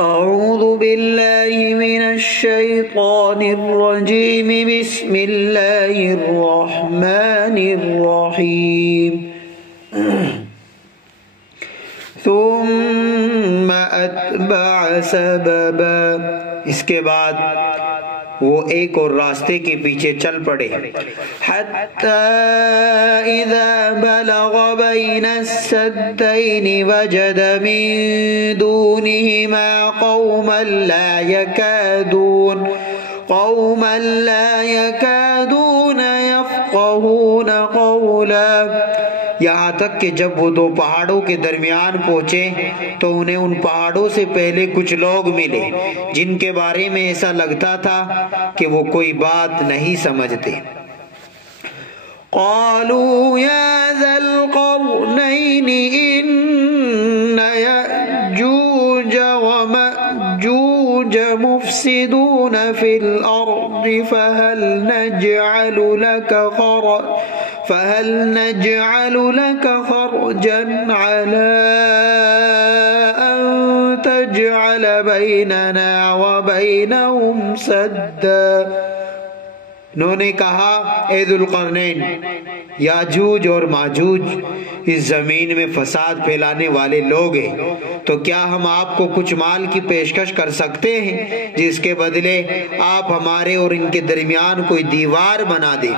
اعوذ باللہ من الشیطان الرجیم بسم اللہ الرحمن الرحیم ثم اتبع سببا، اس کے بعد وہ ایک اور راستے کے پیچھے چل پڑے، حتی اذا بلغ بین السدین وجد من دونہما قوما لا یکادون یفقہون قولا، یہاں تک کہ جب وہ دو پہاڑوں کے درمیان پہنچے تو انہیں ان پہاڑوں سے پہلے کچھ لوگ ملے جن کے بارے میں ایسا لگتا تھا کہ وہ کوئی بات نہیں سمجھتے۔ قالوا یا ذا القرنین ان یأجوج ومأجوج مفسدون فی الارض فهل نجعل لك خرجا على أن تجعل بيننا وبينهم سدا، انہوں نے کہا اے ذوالقرنین، یاجوج اور ماجوج اس زمین میں فساد پھیلانے والے لوگ ہیں، تو کیا ہم آپ کو کچھ مال کی پیشکش کر سکتے ہیں جس کے بدلے آپ ہمارے اور ان کے درمیان کوئی دیوار بنا دیں؟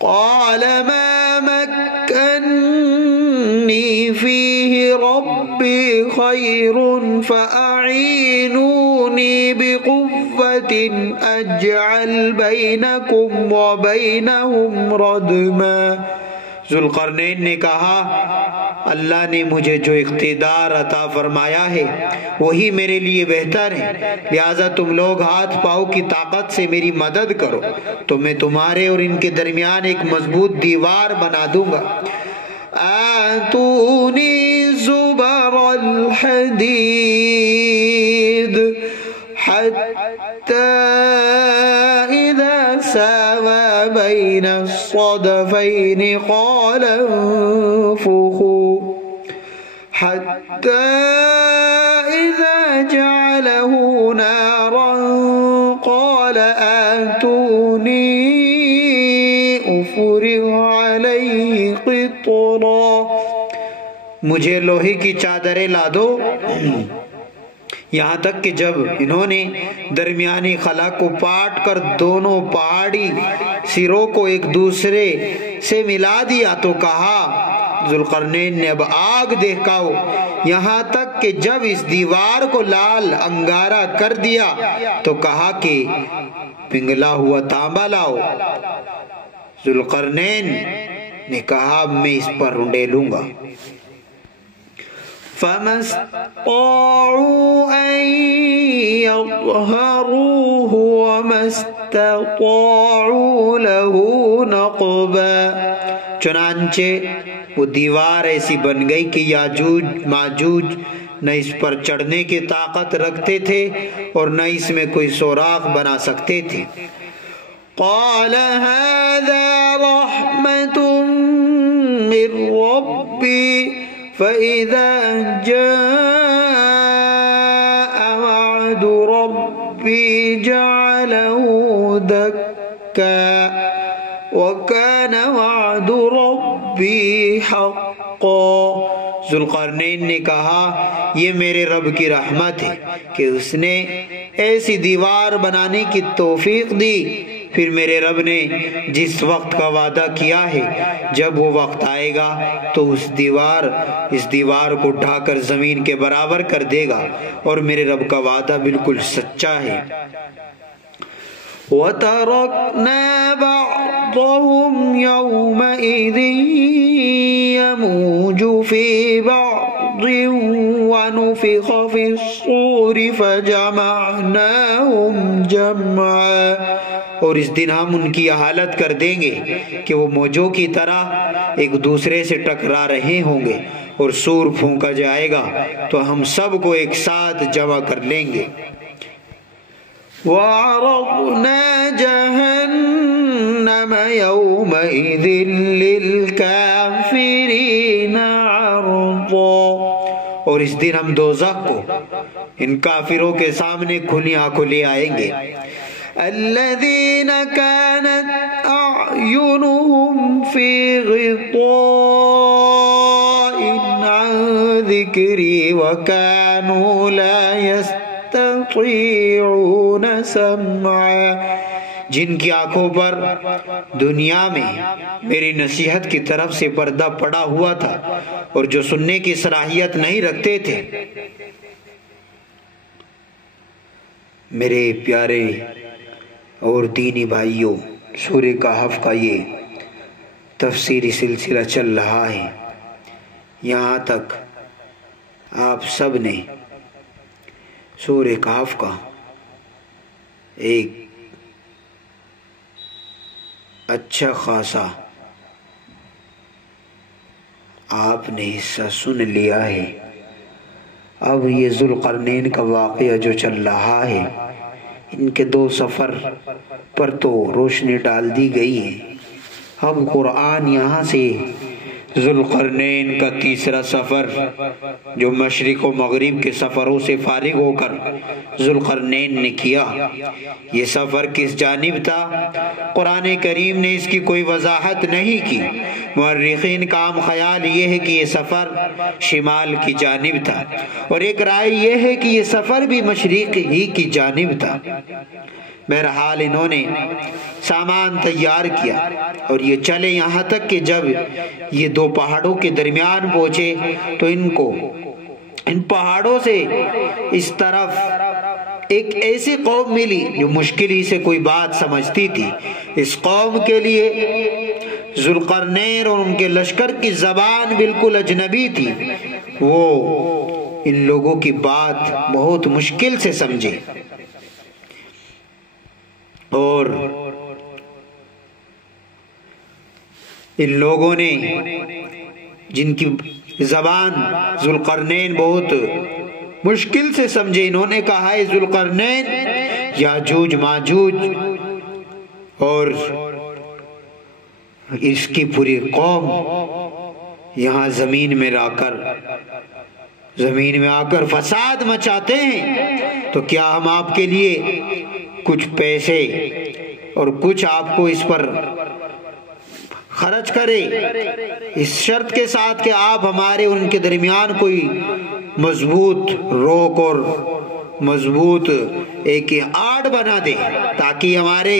قال ما مكنني فيه ربي خير فأعينوني بقوة أجعل بينكم وبينهم ردما، ذوالقرنین نے کہا اللہ نے مجھے جو اقتدار عطا فرمایا ہے وہی میرے لیے بہتر ہے، لہٰذا تم لوگ ہاتھ پاؤں کی طاقت سے میری مدد کرو تو میں تمہارے اور ان کے درمیان ایک مضبوط دیوار بنا دوں گا۔ آتونی زبر الحدید حتی اذا ساوى بین الصدفین قال انفخوا حتی اذا جعله نارا قال آتونی افرغ علیہ قطرا، مجھے لوہے کی چادریں لا دو، یہاں تک کہ جب انہوں نے درمیانی خلا کو پاٹ کر دونوں پہاڑی سروں کو ایک دوسرے سے ملا دیا تو کہا، ذوالقرنین نے اب آگ دہکاؤ، یہاں تک کہ جب اس دیوار کو لال انگارہ کر دیا تو کہا کہ پنگلا ہوا تانبا لاؤ۔ ذوالقرنین نے کہا میں اس پر رنڈیلوں گا۔ فَمَا اسْطَاعُوا أَن يَظْهَرُوهُ وَمَا اسْتَطَاعُوا لَهُ نَقْبًا، چنانچہ وہ دیوار ایسی بن گئی کہ یاجوج ماجوج نہ اس پر چڑھنے کی طاقت رکھتے تھے اور نہ اس میں کوئی سوراخ بنا سکتے تھے۔ قال هذا رحمة من ربي فإذا جاء وعد ربي جعله دكا وكان وعد ربي حقا، ذوالقرنین نے کہا یہ میرے رب کی رحمت ہے کہ اس نے ایسی دیوار بنانے کی توفیق دی، پھر میرے رب نے جس وقت کا وعدہ کیا ہے جب وہ وقت آئے گا تو اس دیوار کو ڈھا کر زمین کے برابر کر دے گا، اور میرے رب کا وعدہ بالکل سچا ہے۔ وَتَرَكْنَا بَعْضَهُمْ يَوْمَئِذٍ يَمُوجُ فِي بَعْضٍ وَنُفِخَ فِي الصُّورِ فَجَمَعْنَاهُمْ جَمْعًا، اور اس دن ہم ان کی حالت کر دیں گے کہ وہ موجوں کی طرح ایک دوسرے سے ٹکرا رہے ہوں گے، اور سور پھونکا جائے گا تو ہم سب کو ایک ساتھ جمع کر لیں گے۔ وَعَرَضْنَا جَهَنَّمَ يَوْمَئِذٍ لِلْكَافِرِينَ عَرْضًا، اور اس دن ہم دوزخ کو ان کافروں کے سامنے کھلی آنکھوں لے آئیں گے۔ الذین کانت اعینہم فی غطاء عن ذکری وکانوا لا یستطیعون سمعا، جن کی آنکھوں پر دنیا میں میری نصیحت کی طرف سے پردہ پڑا ہوا تھا اور جو سننے کی صلاحیت نہیں رکھتے تھے۔ میرے پیارے اور دینی بھائیوں، سورہ کہف کا یہ تفسیری سلسلہ چل رہا ہے، یہاں تک آپ سب نے سورہ کہف کا ایک اچھا خاصا آپ نے حصہ سن لیا ہے۔ اب یہ ذوالقرنین کا واقعہ جو چل رہا ہے، ان کے 2 سفر پر تو روشنی ڈال دی گئی ہے۔ اب قرآن یہاں سے ذوالقرنین کا تیسرا سفر، جو مشرق و مغرب کے سفروں سے فارغ ہو کر ذوالقرنین نے کیا، یہ سفر کس جانب تھا؟ قرآن کریم نے اس کی کوئی وضاحت نہیں کی۔ مورخین کا عام خیال یہ ہے کہ یہ سفر شمال کی جانب تھا، اور ایک رائے یہ ہے کہ یہ سفر بھی مشرق ہی کی جانب تھا۔ بہرحال انہوں نے سامان تیار کیا اور یہ چلے یہاں تک کہ جب یہ 2 پہاڑوں کے درمیان پہنچے تو ان پہاڑوں سے اس طرف ایک ایسی قوم ملی جو مشکل ہی سے کوئی بات سمجھتی تھی۔ اس قوم کے لیے ذوالقرنین اور ان کے لشکر کی زبان بالکل اجنبی تھی، وہ ان لوگوں کی بات بہت مشکل سے سمجھے، اور ان لوگوں نے جن کی زبان ذوالقرنین بہت مشکل سے سمجھے، انہوں نے کہا ہے ذوالقرنین، یاجوج ماجوج اور اس کی پوری قوم یہاں زمین میں آ کر فساد مچاتے ہیں، تو کیا ہم آپ کے لیے کچھ پیسے اور کچھ آپ کو اس پر خرچ کرے، اس شرط کے ساتھ کہ آپ ہمارے ان کے درمیان کوئی مضبوط روک اور مضبوط ایک آڑ بنا دے تاکہ ہمارے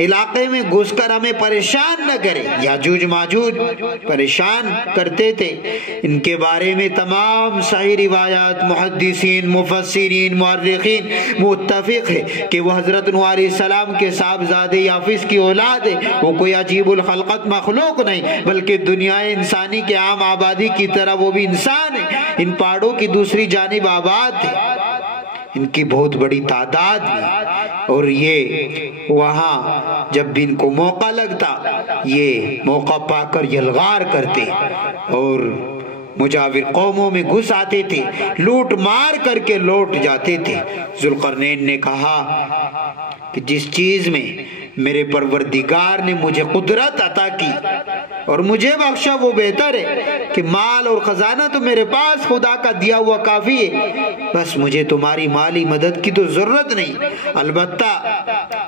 علاقے میں گھس کر ہمیں پریشان نہ کرے۔ یاجوج ماجوج پریشان کرتے تھے۔ ان کے بارے میں تمام صحیح روایات، محدثین، مفسرین، مورخین متفق ہے کہ وہ حضرت نوح علیہ السلام کے صاحبزادے یافس کی اولاد ہے۔ وہ کوئی عجیب الخلقت مخلوق نہیں بلکہ دنیا انسانی کے عام آبادی کی طرح وہ بھی انسان ہے۔ ان پہاڑوں کی دوسری جانب آباد ہے، ان کی بہت بڑی تعداد ہے، اور یہ وہاں جب بھی ان کو موقع لگتا یہ موقع پا کر یلغار کرتے اور مجاور قوموں میں گھس آتے تھے، لوٹ مار کر کے لوٹ جاتے تھے۔ ذوالقرنین نے کہا کہ جس چیز میں میرے پروردگار نے مجھے قدرت عطا کی اور مجھے بخشا وہ بہتر ہے کہ مال اور خزانہ تو میرے پاس خدا کا دیا ہوا کافی ہے، بس مجھے تمہاری مالی مدد کی تو ضرورت نہیں، البتہ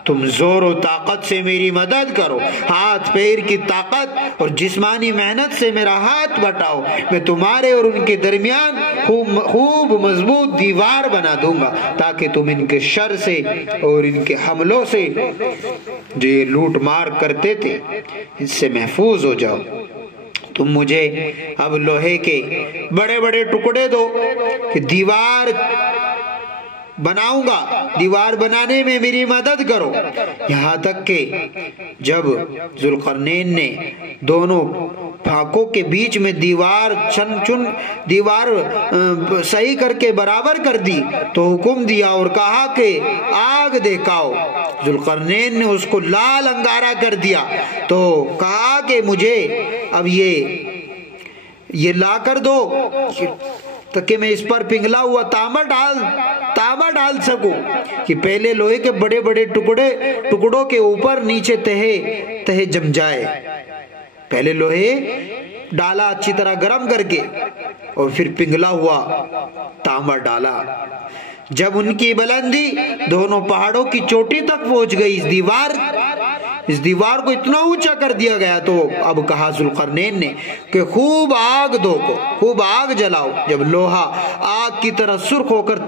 تم زور و طاقت سے میری مدد کرو، ہاتھ پیر کی طاقت اور جسمانی محنت سے میرا ہاتھ بٹاؤ، میں تمہارے اور ان کے درمیان خوب مضبوط دیوار بنا دوں گا تاکہ تم ان کے شر سے اور ان کے حملوں سے جو یہ لوٹ مار کرتے تھے اس سے محفوظ ہو جاؤ۔ تم مجھے اب لوہے کے بڑے بڑے ٹکڑے دو کہ دیوار بناؤں گا، دیوار بنانے میں میری مدد کرو۔ یہاں تک کہ جب ذوالقرنین نے دونوں پھاکوں کے بیچ میں دیوار صحیح کر کے برابر کر دی تو حکم دیا اور کہا کہ آگ دکھاؤ۔ ذوالقرنین نے اس کو لال انگارہ کر دیا تو کہا کہ مجھے اب یہ لا کر دو تاکہ میں اس پر پنگھلا ہوا تانبا ڈال سکوں، کہ پہلے لوہے کے بڑے بڑے ٹکڑوں کے اوپر نیچے تہے جم جائے۔ پہلے لوہے ڈالا اچھی طرح گرم کر کے اور پھر پنگھلا ہوا تانبا ڈالا۔ جب ان کی بلندی دونوں پہاڑوں کی چوٹی تک پہنچ گئی، اس دیوار کو اتنا اونچا کر دیا گیا، تو اب کہا ذوالقرنین نے کہ خوب آگ دو کو، خوب آگ جلاؤ۔ جب لوہا آگ کی طرح سرخ ہو کر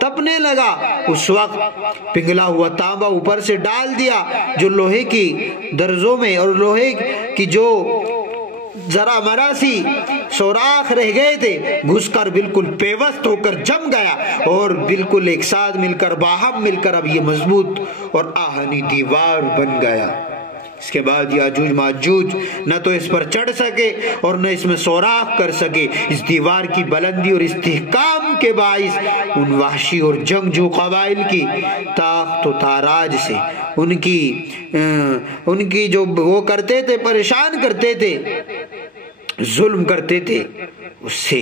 تپنے لگا، اس وقت پگھلا ہوا تانبا اوپر سے ڈال دیا، جو لوہے کی درزوں میں اور لوہے کی جو ذرا مرا سی سوراخ رہ گئے تھے، گھس کر بالکل پیوست ہو کر جم گیا اور بالکل ایک ساتھ مل کر باہم مل کر اب یہ مضبوط اور آہنی دیوار بن گیا۔ اس کے بعد یاجوج ماجوج نہ تو اس پر چڑھ سکے اور نہ اس میں سوراخ کر سکے۔ اس دیوار کی بلندی اور استحکام کے باعث ان وحشی اور جنگجو قبائل کی تاخت و تاراج سے، ان کی جو وہ کرتے تھے، پریشان کرتے تھے، ظلم کرتے تھے، اس سے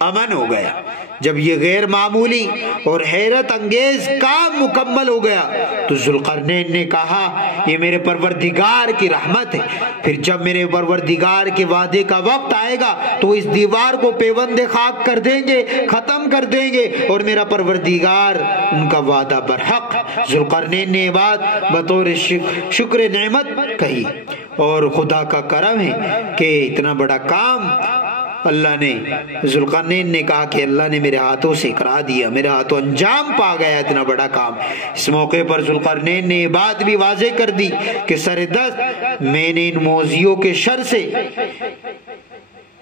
امن ہو گیا۔ جب یہ غیر معمولی اور حیرت انگیز کام مکمل ہو گیا تو ذوالقرنین نے کہا یہ میرے پروردگار کی رحمت ہے، پھر جب میرے پروردگار کے وعدے کا وقت آئے گا تو اس دیوار کو پیوند خاک کر دیں گے، ختم کر دیں گے، اور میرا پروردگار ان کا وعدہ برحق۔ ذوالقرنین نے یہ بات بطور شکر نعمت کہی، اور خدا کا کرم ہے کہ اتنا بڑا کام اللہ نے، ذوالقرنین نے کہا کہ اللہ نے میرے ہاتھوں سے کرا دیا، میرے ہاتھوں انجام پا گیا اتنا بڑا کام۔ اس موقع پر ذوالقرنین نے یہ بات بھی واضح کر دی کہ سردست میں نے ان موذیوں کے شر سے،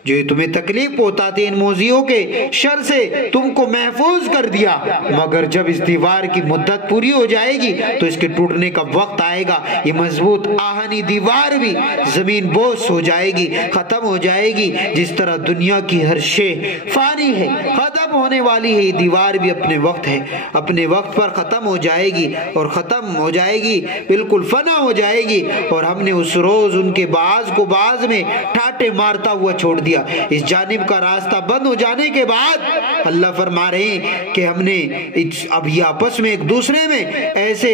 جو تمہیں تکلیف پہنچاتے، ان موذیوں کے شر سے تم کو محفوظ کر دیا، مگر جب اس دیوار کی مدت پوری ہو جائے گی تو اس کے ٹوٹنے کا وقت آئے گا، یہ مضبوط آہنی دیوار بھی زمین بوس ہو جائے گی، ختم ہو جائے گی۔ جس طرح دنیا کی ہر شے فانی ہے، ختم ہونے والی ہے، یہ دیوار بھی اپنے وقت پر ختم ہو جائے گی، اور ختم ہو جائے گی، بالکل فنا ہو جائے گی۔ اور ہم نے اس روز ان کے بعض کو بعض میں ٹھاٹے مارتا ہوا چھوڑ دیا۔ اس جانب کا راستہ بند ہو جانے کے بعد اللہ فرما رہے ہیں کہ ہم نے اب یہ آپس میں ایک دوسرے میں ایسے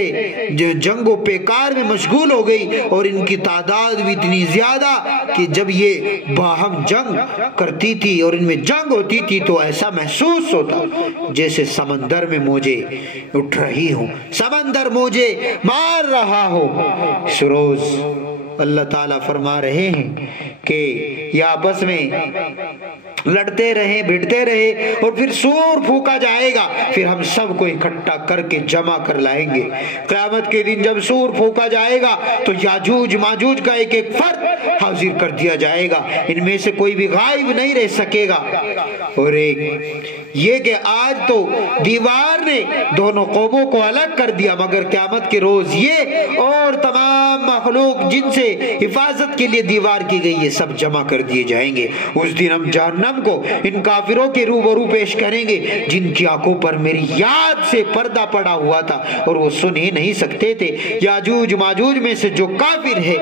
جنگ و پیکار میں مشغول ہو گئی، اور ان کی تعداد بھی اتنی زیادہ کہ جب یہ باہم جنگ کرتی تھی اور ان میں جنگ ہوتی تھی تو ایسا محسوس ہوتا جیسے سمندر میں موجیں اٹھ رہی ہوں، سمندر موجیں مار رہا ہو۔ اس روز اللہ تعالیٰ فرما رہے ہیں کہ یہ آپس میں لڑتے رہے، بھڑتے رہے، اور پھر سور پھونکا جائے گا، پھر ہم سب کو اکٹھا کر کے جمع کر لائیں گے۔ قیامت کے دن جب سور پھونکا جائے گا تو یاجوج ماجوج کا ایک ایک فرد حاضر کر دیا جائے گا، ان میں سے کوئی بھی غائب نہیں رہ سکے گا۔ اور ایک یہ کہ آج تو دیوار نے دونوں قوموں کو الگ کر دیا، مگر قیامت کے روز یہ اور تمام مخلوق جن سے حفاظت کے لیے دیوار کی گئی، یہ سب جمع کر دیے جائیں گے۔ اس دن ہم جہنم کو ان کافروں کے روبرو پیش کریں گے جن کی آنکھوں پر میری یاد سے پردہ پڑا ہوا تھا اور وہ سن ہی نہیں سکتے تھے۔ یاجوج ماجوج میں سے جو کافر ہے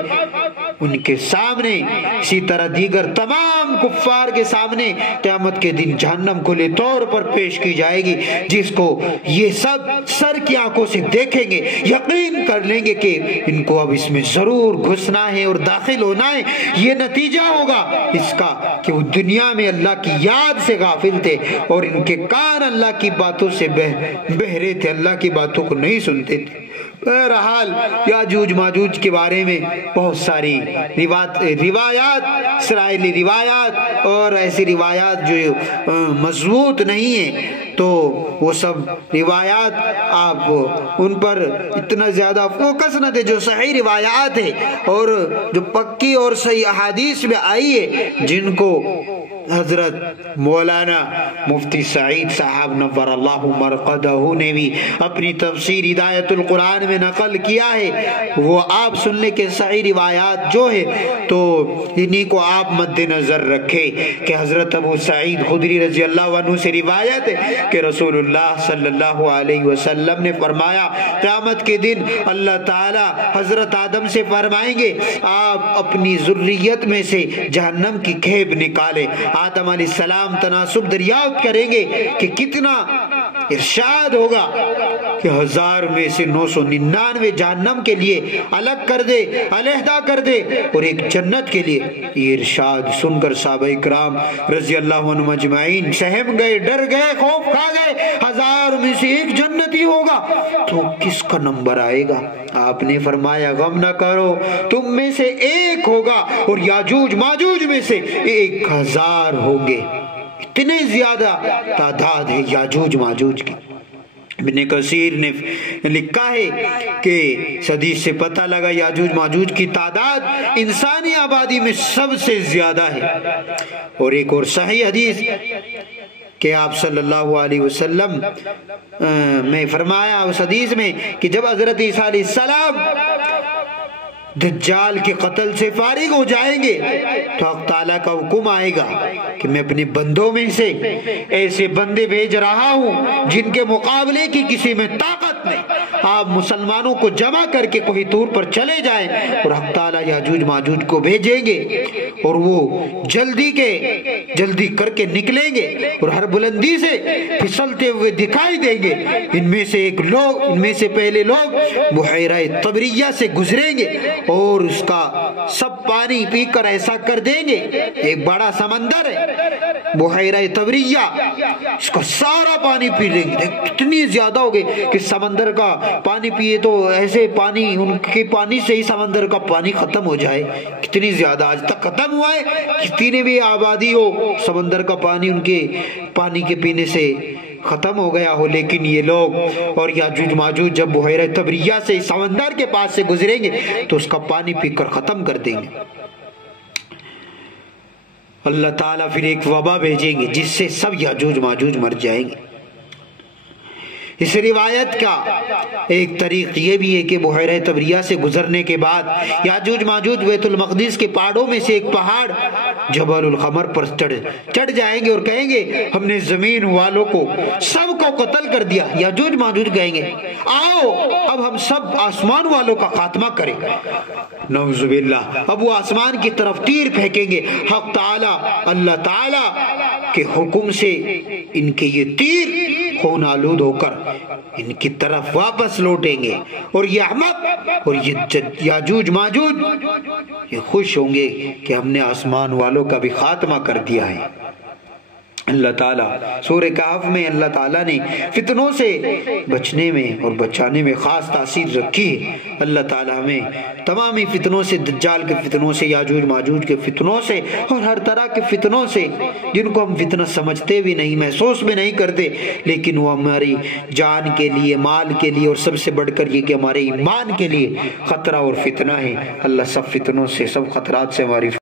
ان کے سامنے، اسی طرح دیگر تمام کفار کے سامنے قیامت کے دن جہنم کھلے طور پر پیش کی جائے گی، جس کو یہ سب سر کی آنکھوں سے دیکھیں گے، یقین کر لیں گے کہ ان کو اب اس میں ضرور گھسنا ہے اور داخل ہونا ہے۔ یہ نتیجہ ہوگا اس کا کہ وہ دنیا میں اللہ کی یاد سے غافل تھے اور ان کے کان اللہ کی باتوں سے بہرے تھے، اللہ کی باتوں کو نہیں سنتے تھے۔ بہرحال یاجوج ماجوج کے بارے میں بہت ساری روایات، اسرائیلی روایات اور ایسی روایات جو مضبوط نہیں ہیں، تو وہ سب روایات آپ ان پر اتنا زیادہ فوکس نہ دے۔ جو صحیح روایات ہے اور جو پکی اور صحیح احادیث میں آئی ہے، جن کو حضرت مولانا مفتی سعید صاحب نور اللہ مرقدہ نے بھی اپنی تفسیر ہدایت القرآن میں نقل کیا ہے، وہ آپ سن لیں کہ صحیح روایات جو ہے تو انہی کو آپ مد نظر رکھے کہ حضرت ابو سعید خدری رضی اللہ عنہ سے روایت ہے کہ رسول اللہ صلی اللہ علیہ وسلم نے فرمایا قیامت کے دن اللہ تعالی حضرت آدم سے فرمائیں گے آپ اپنی ذریت میں سے جہنم کی کھیپ نکالے۔ آدم علیہ السلام تناسب دریافت کریں گے کہ کتنا ارشاد ہوگا کہ 1000 میں سے 999 جہنم کے لیے الگ کر دے، علیحدہ کر دے، اور ایک جنت کے لیے۔ یہ ارشاد سن کر صحابہ کرام رضی اللہ عنہم اجمعین سہم گئے، ڈر گئے، خوف کھا گئے، 1000 میں سے ایک جنتی ہوگا تو کس کا نمبر آئے گا؟ آپ نے فرمایا غم نہ کرو، تم میں سے ایک ہوگا، اور یاجوج ماجوج میں سے 1000 ہوں گے۔ اتنے زیادہ تعداد ہے یاجوج ماجوج کی۔ ابن کثیر نے لکھا ہے کہ اس حدیث سے پتہ لگا یاجوج ماجوج کی تعداد انسانی آبادی میں سب سے زیادہ ہے۔ اور ایک اور صحیح حدیث کہ آپ صلی اللہ علیہ وسلم میں فرمایا اس حدیث میں کہ جب حضرت عیسیٰ علیہ السلام دجال کے قتل سے فارغ ہو جائیں گے تو حق تعالیٰ کا حکم آئے گا کہ میں اپنے بندوں میں سے ایسے بندے بھیج رہا ہوں جن کے مقابلے کی کسی میں طاقت نہیں، آپ مسلمانوں کو جمع کر کے کوئی طور پر چلے جائیں، اور حق تعالیٰ یاجوج ماجوج کو بھیجیں گے، اور وہ جلدی کر کے نکلیں گے اور ہر بلندی سے پھسلتے ہوئے دکھائی دیں گے۔ ان میں سے پہلے لوگ بحیرہ طبریہ سے گزریں گے اور اس کا سب پانی پی کر ایسا کر دیں گے، ایک بڑا سمندر ہے بحیرہ طبریہ، اس کا سارا پانی پی لیں گے، اتنی زیادہ ہو گئے کہ سمندر کا پانی پیے تو ایسے پانی، ان کے پانی سے ہی سمندر کا پانی ختم ہو جائے، کتنی زیادہ آج تک ختم ہوا ہے۔ کتنی بھی آبادی ہو، سمندر کا پانی ان کے پانی کے پینے سے ختم ہو گیا ہو، لیکن یہ لوگ اور یاجوج ماجوج جب بحیرہ طبریہ سے سمندر کے پاس سے گزریں گے تو اس کا پانی پی کر ختم کر دیں گے۔ اللہ تعالیٰ پھر ایک وبا بھیجیں گے جس سے سب یاجوج ماجوج مر جائیں گے۔ اس روایت کا ایک طریق یہ بھی ہے کہ بحیرہ طبریہ سے گزرنے کے بعد یاجوج ماجوج بیت المقدس کے پہاڑوں میں سے ایک پہاڑ جبل القمر پر چڑھ جائیں گے اور کہیں گے ہم نے زمین والوں کو سب کو قتل کر دیا۔ یاجوج ماجوج کہیں گے آؤ اب ہم سب آسمان والوں کا خاتمہ کریں۔ نعوذ باللہ، اب وہ آسمان کی طرف تیر پھینکیں گے، حق تعالی اللہ تعالی کے حکم سے ان کے یہ تیر خون آلود ہو کر ان کی طرف واپس لوٹیں گے، اور یہ احمق اور یہ یاجوج ماجوج یہ خوش ہوں گے کہ ہم نے آسمان والوں کا بھی خاتمہ کر دیا ہے۔ اللہ تعالیٰ سورہ کہف میں اللہ تعالیٰ نے فتنوں سے بچنے میں اور بچانے میں خاص تاثیر رکھی ہے۔ اللہ تعالیٰ ہمیں تمامی فتنوں سے، دجال کے فتنوں سے، یاجوج ماجوج کے فتنوں سے اور ہر طرح کے فتنوں سے جن کو ہم فتنہ سمجھتے بھی نہیں، محسوس بھی نہیں کرتے، لیکن وہ ہماری جان کے لیے، مال کے لیے، اور سب سے بڑھ کر یہ کہ ہمارے ایمان کے لیے خطرہ اور فتنہ ہے۔ اللہ سب فتنوں سے، سب خطرات سے ہماری